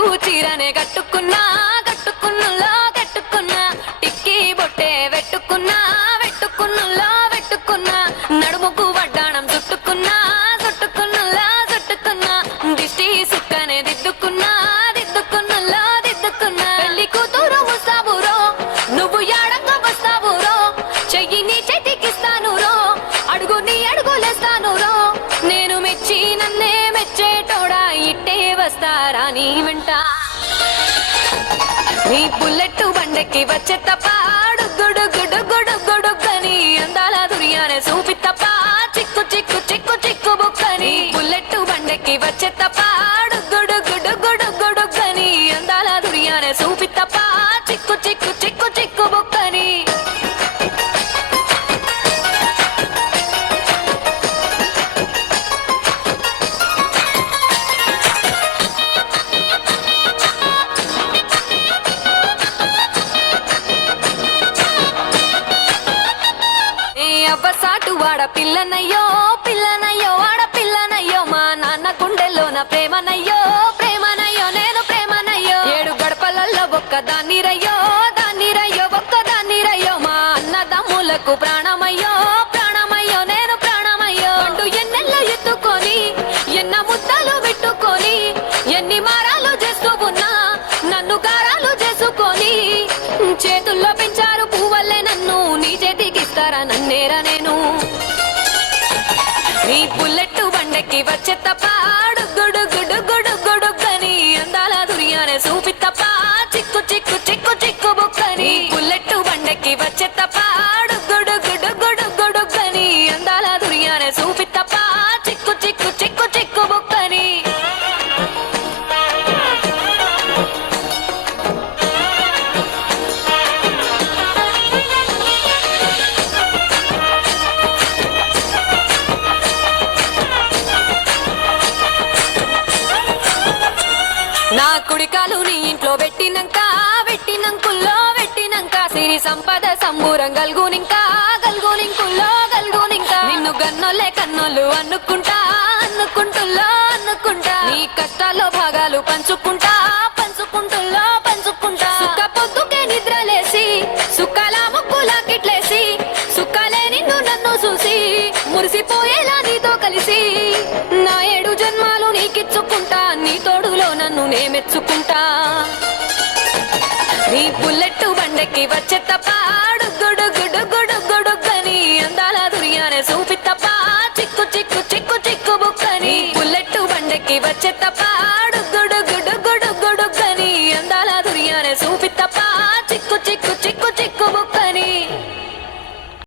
పట్టు చీరనే కట్టుకున్నా కట్టుకున్నులో కట్టుకున్నా టిక్కీ బొట్టే వెట్టుకున్నా వెట్టుకున్నులో వెట్టుకున్నా నడుముకు వడ్డాణం చుట్టుకున్నా చుట్టుకున్నులో చుట్టుకున్నా దిష్టి సుక్కనే దిద్దుకున్నా దిద్దుకున్నులో దిద్దుకున్నా పెళ్లి కూతురు ముస్తాబురో నువ్వు యాడంగా వస్తావురో చెయ్యి నీ చేతికిస్తాను రో అడుగు నీ అడుగులేస్తాను రో నేను మెచ్చి నన్నే మెచ్చేటోడా ఇట్టే వస్తారా నీ వెంట నీ బుల్లెట్ బండెక్కి వచ్చే తప్ప గుడు గుడు గుడు గుడుగని అందాల దునియానే చూపి తప్ప చిక్కు చిక్కు చిక్కు చిక్కు బుక్కని బుల్లెట్ బండెక్కి వచ్చే తప్ప గుడు గుడు గుడు గుడుగని అందాల దునియానే చూపి తప్ప చిక్కు చిక్కు చిక్కు చిక్కు బుక్కని అవ్వసాటు వాడ పిల్లనయ్యో పిల్లనయ్యో వాడ పిల్లనయ్యో మా నాన్న గుండెల్లోన ప్రేమనయ్యో ప్రేమనయ్యో నేను ప్రేమనయ్యో 7 గడపలలో ఒక్కదాన్ని రయ్యో దాన్ని రయ్యో ఒక్కదాన్ని రయ్యో మా అన్నదమ్ములకు ప్రాణమయ్యో ప్రాణమయ్యో నేను ప్రాణమయ్యో అంటూ ఎన్నెల్లో ఎత్తుకొని ఎన్న ముద్దలు పెట్టుకొని ఎన్ని మారాలు చేస్తూ ఉన్నా నన్ను గారాలు చేసుకొని చేతుల్లో పెంచారు పువ్వల్లే నన్ను నీ చేతికిస్తారా నన్నేరా నేను నీ బుల్లెట్ బండెక్కి వచ్చే తప్ప గుడు గుడు గుడు గుడుగని అందాల దునియానే చూపి తప్ప చిక్కు చిక్కు చిక్కు చిక్కు బుక్కని బుల్లెట్ బండెక్కి వచ్చే తప్ప గుడు గుడు గుడు గుడుగని అందాల దునియానే చూపి తప్ప చిక్కు చిక్కు చిక్కు చిక్కు బుక్కని నా కుడికాలు నీ ఇంట్లో పెట్టినంకుల్లో పెట్టినంక సిరి సంపద సంబూరం గల్గునింకా గల్గునింకుల్లో గల్గునింకా నిన్ను గన్నోలే కన్నోళ్ళు అనుకుంటా అనుకుంటుల్లో అనుకుంటా నీ కష్టాల్లో భాగాలు పంచుకుంటా పంచుకుంటుల్లో పంచుకుంటా సుఖ పొద్దుకే నిద్రలేసి సుఖాల ముక్కులా కిట్లేసి సుఖాలే నిన్ను నన్ను చూసి మురిసిపోయేలా నీతో కలిసి నా 7 జన్మాలు నీకిచ్చుకుంటా నీ తోడులో నన్ను నే మెచ్చుకుంటా నీ బుల్లెట్ బండెక్కి వచ్చే తప్ప గుడు గుడు గుడు గుడుగని అందాల దునియానే చూపి తప్ప చిక్కు చిక్కు చిక్కు చిక్కు బుక్కని బుల్లెట్ బండెక్కి వచ్చే తప్ప